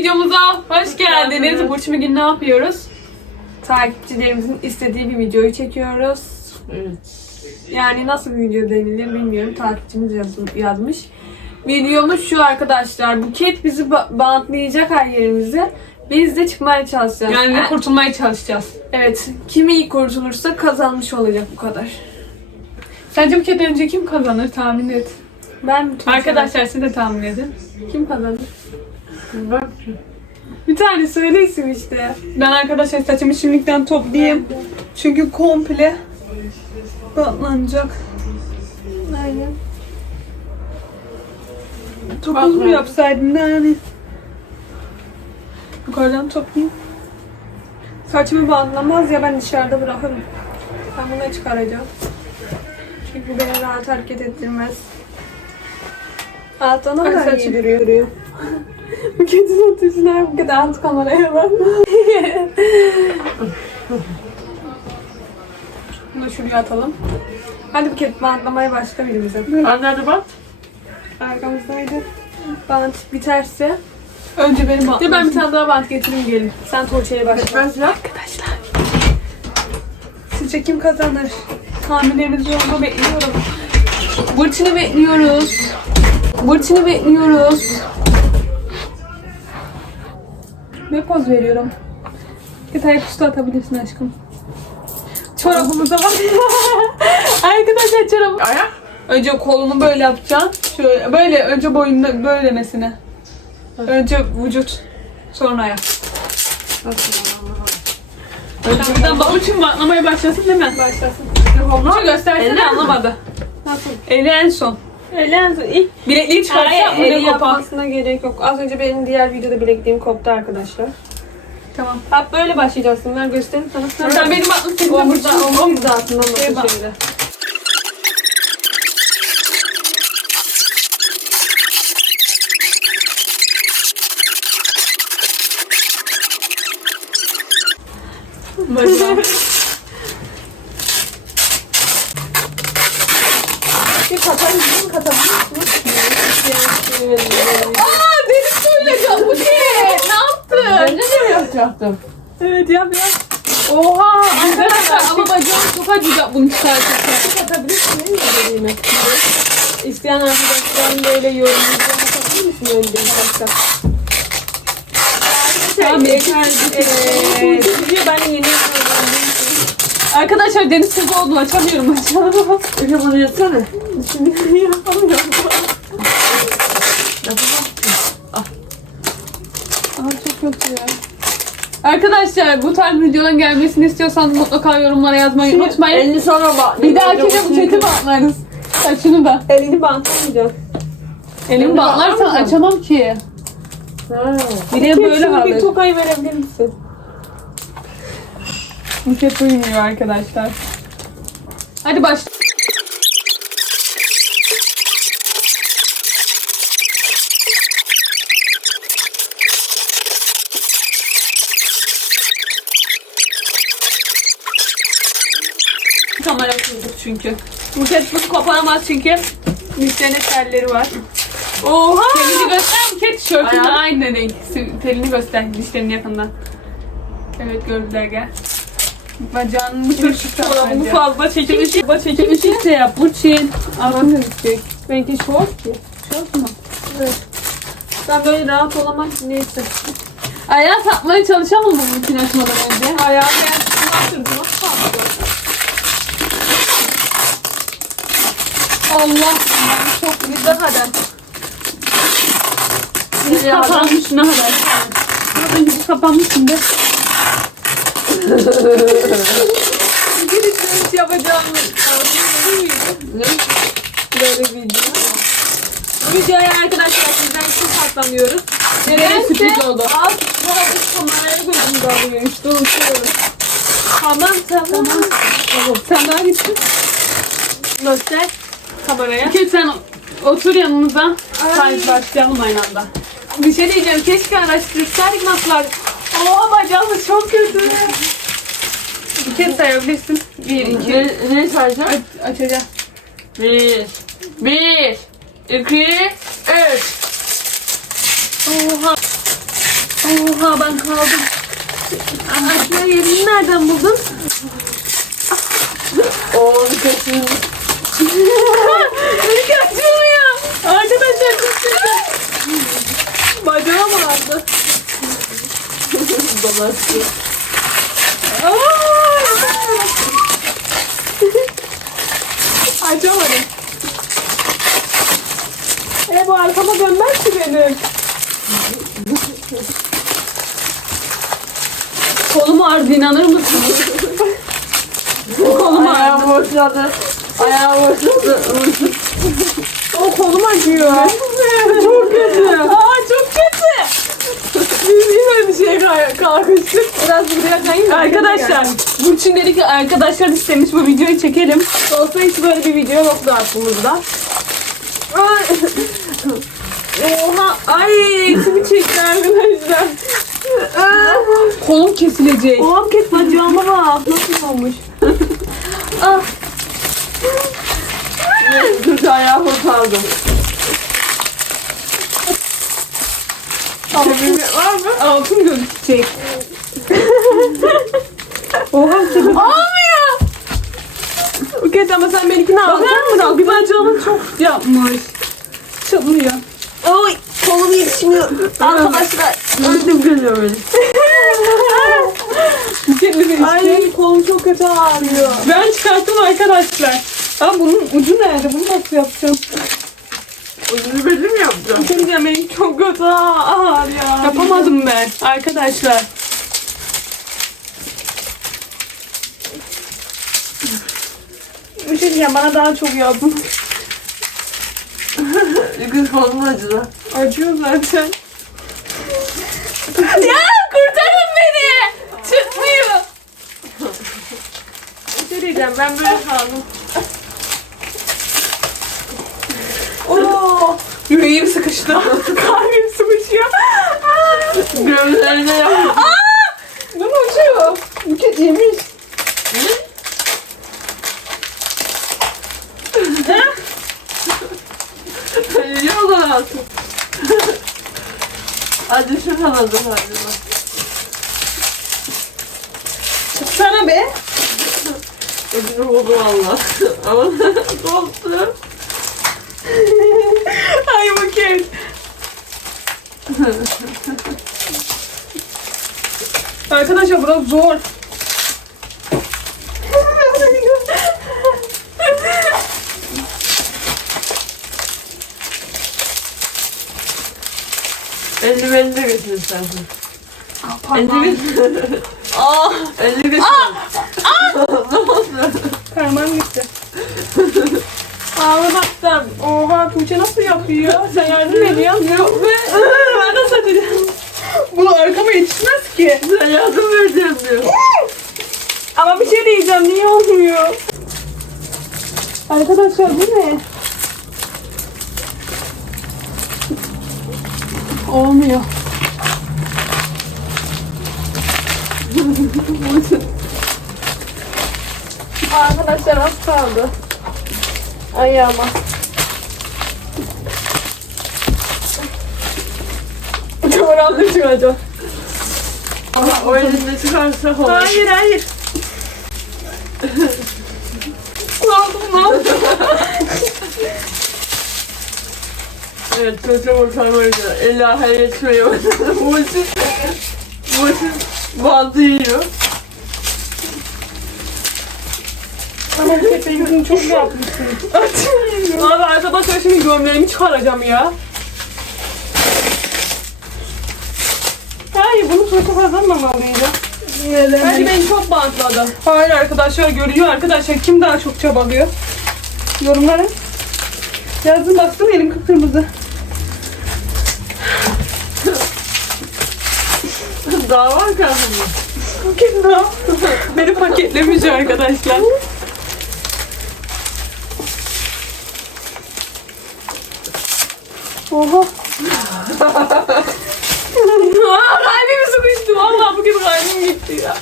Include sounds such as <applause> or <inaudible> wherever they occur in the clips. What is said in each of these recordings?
videomuza hoş geldiniz. Burç bugün ne yapıyoruz? Takipçilerimizin istediği bir videoyu çekiyoruz. Yani nasıl bir video denilir bilmiyorum. Takipçimiz yaz- yazmış. Videomuz şu arkadaşlar. Buket bizi ba- bantlayacak her yerimizi. Biz de çıkmaya çalışacağız. Yani E- kurtulmaya çalışacağız. evet. Kim iyi kurtulursa kazanmış olacak bu kadar. Sence bu kez önce kim kazanır tahmin et. Ben bütün Arkadaşlar siz de tahmin edin. kim kazanır? Bir tane söylesin işte. Ben arkadaşlar saçımı şimdilikten toplayayım. Çünkü komple batlanacak. Aynen. Topuz mu yapsaydım yani? Yukarıdan toplayayım. Saçımı bağlamaz ya ben dışarıda bırakırım. Ben bunu çıkaracağım. Çünkü beni rahat hareket ettirmez. Altına da iyi duruyor. <laughs> kötü satışlar bu kadar alt kameraya bak. Bunu şuraya atalım. Hadi bu kez bantlamaya başla birimize. Anladı bak. Arkamızdaydı. Bant biterse. Önce benim batlasın. ben bir tane daha bant getireyim gelin. Sen Tuğçe'ye başla. Arkadaşlar. Sizce kim kazanır? Tahminlerinizi yoruma bekliyorum. Burçin'i bekliyoruz. Burçin'i bekliyoruz. Ne poz veriyorum? Git ayaküstü atabilirsin aşkım. Çorabımıza bak. <laughs> Arkadaşlar çorabı. Ayak. Önce kolunu böyle yapacaksın. Şöyle böyle önce boyunda böylemesine. Önce vücut. Sonra ayak. Önce buradan bak uçun baklamaya başlasın değil mi? Başlasın. Uçu göstersene Eli anlamadı. Nasıl? Eli en son. Eğlen ilk Bilekliği çıkartacak mı eli ne kopar? yapmasına gerek yok. Az önce benim diğer videoda bilekliğim koptu arkadaşlar. Tamam. Hep böyle başlayacaksın. Ver göstereyim sana. Sen benim aklım senin de Omuzda, burçun. omuz hizasından Şey bak. şimdi? Bir katabilirsin, katabilirsin. Aa benim söyleyeceğim bu ne? Ne yaptın? Ben de mi yapacaktım? Evet yap yap. Oha arkadaşlar ama bacağım çok acıyacak bunu çıkartırken. Katabilirsin mi dediğimi? İsteyen arkadaşlarım böyle yorumlayacağım. Katabilir misin önce bir dakika? Tamam yeter. Video ben yeni için. Arkadaşlar deniz kızı oldum açamıyorum açamıyorum. Önce bunu yetsene. Şimdi <laughs> yapamıyorum. Aa çok kötü ya. Arkadaşlar bu tarz videoların gelmesini istiyorsanız mutlaka yorumlara yazmayı unutmayın. Elini sonra bak. Bir dahakine bu çeti bantlarız. Saçını da. Elini bantlamayacağım. Elimi Elini bantlarsan açamam ki. Ha. Bir de böyle Şunu bir haber. tokayı verebilir misin? Buket uyumuyor arkadaşlar. Hadi başla. Kamera kurduk çünkü. Buket bunu koparamaz çünkü dişlerine telleri var. Oha! Telini göster Buket tişörtünle Ayağı. aynı renk. Telini göster dişlerini yakından. Evet gördüler gel. Bacağının bu turşu Çorabını fazla çekilmiş. Fazla çekilmiş şey yap. Burçin. Altın gözükecek. Benimki şort ki. Çok mu? Evet. Ben böyle rahat olamam neyse. Ayağı satmaya çalışalım mı mümkün açmadan önce? Ayağı ben sırtıma kalktı. Allah. Çok Bir daha da. Diz kapanmış ne kadar. Önce diz kapanmış şimdi. Bir üstüne yapacağım. Ne? Böyle video. Bu videoya arkadaşlar sizden çok saklanıyoruz. Nereye sürpriz oldu? Alt tarafı kameraya gözüm dalıyor. İşte unutuyorum. Tamam tamam. Tamam. Daha gitsin. Göster kameraya. Buket sen otur yanımıza. Haydi başlayalım aynı anda. Bir şey diyeceğim. Keşke araştırsaydık nasıl var. Oo bacağımız çok kötü. Bir kez sayabilirsin. Bir, iki, Ne, ne sayacağım? Aç, açacağım. Bir. Bir. iki, Üç. Oha. Oha ben kaldım. Aşağı yerini nereden buldun? Oğlum kaçın. Hiç açılmıyor. Arkadaşlar kötü. Bacağım ağrıdı. Dolaştı. Açamadım. E bu arkama dönmez ki benim. Kolum ağrıdı inanır mısınız? Kolum ağrıdı. Ayağım boşladı. Ayağım boşladı. O kolum acıyor. çok kötü. Aa çok kötü. Biz böyle bir şeye kalkıştık? Biraz buraya kayayım mı? Arkadaşlar, Burçin dedi ki arkadaşlar istemiş bu videoyu çekelim. Olsa hiç böyle bir video yoktu aklımızda. Ay. Oha. Ay içimi çekti arkadaşlar. Kolum kesilecek. Oğlum kes bacağıma bak. Nasıl olmuş? ah. Dur ayağımı kaldım. Var mı? Altın gözükecek. Oha senin Olmuyor. Buket ama sen benimkini mısın? mı? Bir bacağını çok yapmış. Çatlıyor. Oy kolum yetişmiyor. Arkadaşlar. Benim. Kendini işte. Ay kolum çok kötü ağrıyor. Ben çıkarttım arkadaşlar. Ha bunun ucu nerede? Bunu nasıl yapacağım? Ucunu benim yapacağım. Bir şey diyeceğim benim çok kötü ağrıyor. Yapamadım ben arkadaşlar. Bir şey diyeceğim bana daha çok yapın. Kız kolum acıdı. Acıyor zaten. ya kurtarın beni. Çıkmıyor. Bir şey diyeceğim ben böyle kaldım. Yüreğim sıkıştı. <laughs> kalbim sıkışıyor. Gömlerine yaptım. Dur uçuyor. Buket yemiş. Yiyorlar <laughs> artık. Hadi şunu alalım hadi bak. Sana be. Ucunu buldu valla. Ama <laughs> koptu. Ay Buket. Arkadaşlar burası zor. Eldivenini de götür istersen. Eldiven. Aa, elini götür. <laughs> ne oldu? Parmağım gitti. Ağlamaktan. Oha Tuğçe nasıl yapıyor? Sen yardım ediyorsun. Yok be. <laughs> Ben nasıl açacağım? Bu arkama yetişmez ki. Sen yardım vereceğim diyor. <laughs> Ama bir şey diyeceğim. Niye olmuyor? Arkadaşlar bu ne? Olmuyor. <laughs> Arkadaşlar az kaldı. Ayağıma. Çoraplı çıkacak. Ama o elinde çıkarsa olur. Hayır hayır. Kulağım ne oldu? Evet, çocuğum utanmayacak. Eli her yetmiyor. Muhsin, Muhsin bandı yiyor. Ama kepeğini çok yapmışsın. <laughs> Abi arkadaşlar şimdi gömleğimi çıkaracağım ya. Hayır bunu çok kazanmamalıydı. Bence beni çok bantladı. Hayır arkadaşlar görüyor arkadaşlar kim daha çok çabalıyor? Yorumlara yazın baksana elim kıpkırmızı. Daha var karnımda. Kim daha? Beni paketlemiş arkadaşlar. Oha. Aa, kalbim sıkıştı. Valla bugün kalbim gitti ya.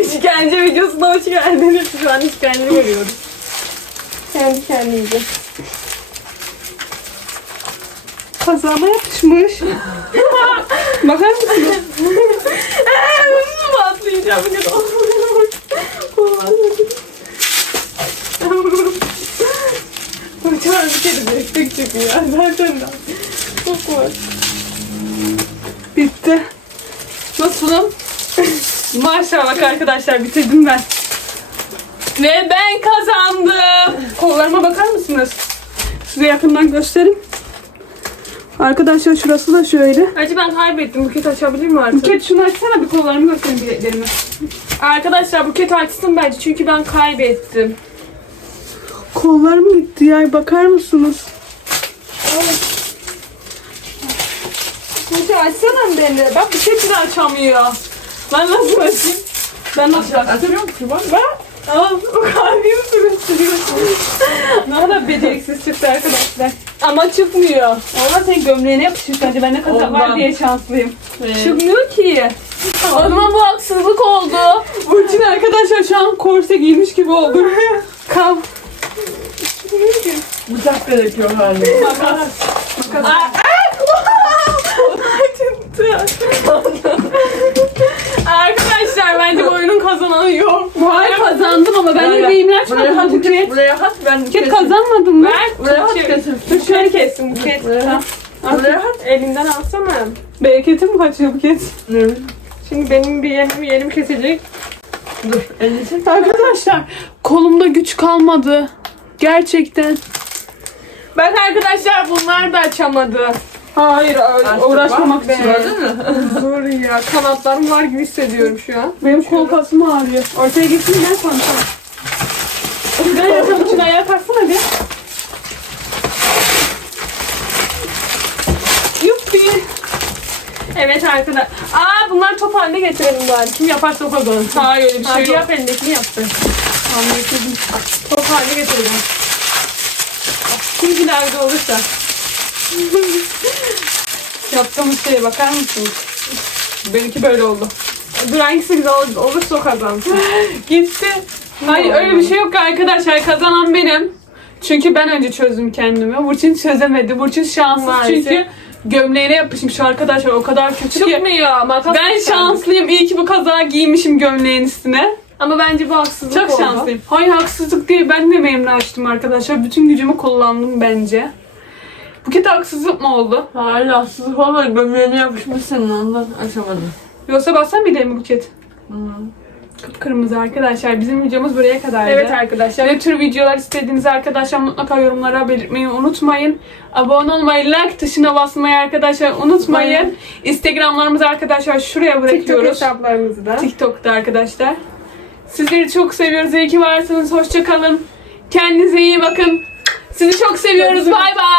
işkence videosuna hoş geldiniz. Şu an işkence görüyoruz. Kendi kendimize. Kazağıma yapışmış. <laughs> Bakar mısınız? Eee atlayacağım bir gün. Kocaman bir kere destek çıkıyor. Zaten. Çok var. Bitti. Nasılım? <laughs> Maşallah arkadaşlar bitirdim ben. Ve ben kazandım. Kollarıma bakar mısınız? Size yakından göstereyim. Arkadaşlar şurası da şöyle. Hacı ben kaybettim. Buket açabilir mi artık? Buket şunu açsana bir kollarımı göstereyim bileklerimi. Arkadaşlar Buket açsın bence çünkü ben kaybettim. Kollarım gitti ya bakar mısınız? Buket açsana beni. Bak Buket bile açamıyor. Ben nasıl açayım? Ben nasıl? Açıyor musun? Bak. Bak. Aa, o kalbimi sürüyorsun. ne kadar beceriksiz çıktı arkadaşlar. Ama çıkmıyor. Ama senin gömleğine yapışmış bence. Ben ne kadar var Ondan. diye şanslıyım. Çıkmıyor ki. O zaman bu haksızlık oldu. Burçin arkadaşlar şu an korse giymiş gibi oldu. <laughs> Bıçak gerekiyor hala. Aa, <laughs> Arkadaşlar bence bu oyunun kazananı yok. Hayır kazandım ama ben Buraya- de beğimler Buraya çıkmadım hat, Buket. buraya hat ben Buket kesin. kazanmadın mı? Ver. Buraya hat kesin. Şöyle kessin Buket. Buraya hat. Buraya hat. Elinden alsana. Bereketim kaçıyor Buket. Evet. Şimdi benim bir yerim, yerim kesecek. Dur elini çek. Arkadaşlar kolumda güç kalmadı. Gerçekten. Bak arkadaşlar bunlar da açamadı. Hayır Artık uğraşmamak bak, için. Gördün mü? <laughs> Dur ya kanatlarım var gibi hissediyorum şu an. Benim kol kasım ağrıyor. Ortaya gitsin gel sonra. Ben yakalım için ayağa kalksana bir. Yuppi. Evet arkadaşlar. Aa bunlar top haline getirelim bari. Kim yapar top kazanır. Hayır öyle bir Hadi şey yok. yap elindekini yaptı. Anladım. Top haline getirelim. Kim ileride olursa. Yaptığımız şeye bakar mısınız? Benimki böyle oldu. Dur hangisi güzel olur- olursa o kazansın. <laughs> Gitti. Hayır öyle bir şey yok arkadaşlar. Kazanan benim. Çünkü ben önce çözdüm kendimi. Burçin çözemedi. Burçin şanssız Maalesef. çünkü gömleğine yapışmış arkadaşlar. O kadar kötü ki. Çıkmıyor. Makas Ben şanslıyım. İyi ki bu kazağı giymişim gömleğin üstüne. Ama bence bu haksızlık Çok oldu. şanslıyım. Hayır haksızlık değil. Ben de memnun açtım arkadaşlar. Bütün gücümü kullandım bence. Buket haksızlık mı oldu? Hala haksızlık olmadı. Gömleğine yapışmış senin ondan açamadım. Yoksa bassan bir de mi Buket? Kıpkırmızı arkadaşlar. Bizim videomuz buraya kadardı. Evet arkadaşlar. Ne tür videolar istediğinizi arkadaşlar mutlaka yorumlara belirtmeyi unutmayın. Abone olmayı, like tuşuna basmayı arkadaşlar unutmayın. Instagramlarımızı arkadaşlar şuraya TikTok bırakıyoruz. hesaplarımızı da. TikTok'ta arkadaşlar. Sizleri çok seviyoruz. İyi ki varsınız. Hoşça kalın. Kendinize iyi bakın. Sizi çok seviyoruz. Bay bay.